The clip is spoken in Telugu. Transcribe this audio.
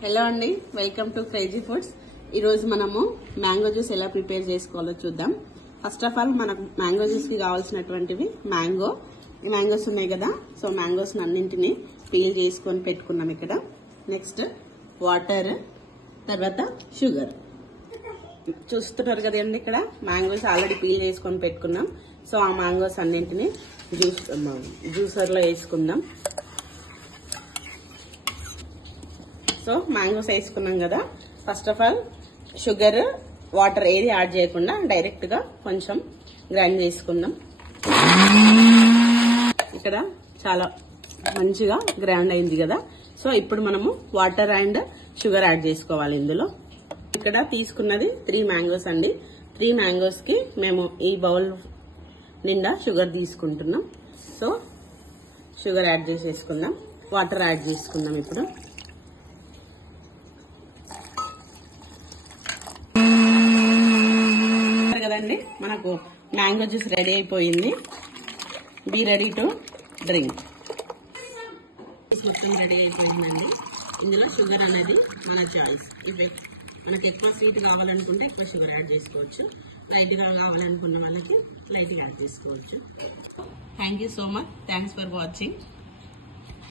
హలో అండి, వెల్కమ్ టు క్రేజీ ఫుడ్స్. ఈ రోజు మనము మ్యాంగో జ్యూస్ ఎలా ప్రిపేర్ చేసుకోవాలో చూద్దాం. ఫస్ట్ ఆఫ్ ఆల్ మనకు మ్యాంగో జ్యూస్ కి కావాల్సినటువంటివి ఈ మ్యాంగోస్ ఉన్నాయి కదా, సో మ్యాంగోస్ అన్నింటినీ పీల్ చేసుకొని పెట్టుకున్నాం ఇక్కడ. నెక్స్ట్ వాటర్, తర్వాత షుగర్. చూస్తున్నారు కదండి, ఇక్కడ మ్యాంగోస్ ఆల్రెడీ పీల్ చేసుకొని పెట్టుకున్నాం. సో ఆ మ్యాంగోస్ అన్నింటినీ జ్యూసర్ లో వేసుకుందాం. సో మ్యాంగోస్ వేసుకున్నాం కదా, first of all sugar, water ఏది యాడ్ చేయకుండా డైరెక్ట్ గా కొంచెం గ్రైండ్ చేసుకుందాం. ఇక్కడ చాలా మంచిగా గ్రైండ్ అయింది కదా. సో ఇప్పుడు మనము వాటర్ అండ్ షుగర్ యాడ్ చేసుకోవాలి ఇందులో. ఇక్కడ తీసుకున్నది 3 మ్యాంగోస్ అండి. 3 మ్యాంగోస్ కి మేము ఈ బౌల్ నిండా షుగర్ తీసుకుంటున్నాం. సో షుగర్ యాడ్ చేసేసుకుందాం, వాటర్ యాడ్ చేసుకుందాం. ఇప్పుడు కదండి, మనకు మ్యాంగో జ్యూస్ రెడీ అయిపోయింది. Be ready to drink. మొత్తం రెడీ అయిపోయిందండి. ఇందులో షుగర్ అనేది మన చాయిస్. మనకి ఎక్కువ స్వీట్ కావాలనుకుంటే ఎక్కువ షుగర్ యాడ్ చేసుకోవచ్చు, లైట్ గా కావాలనుకున్న వాళ్ళకి లైట్ గా యాడ్ చేసుకోవచ్చు. Thank you so much. Thanks for watching.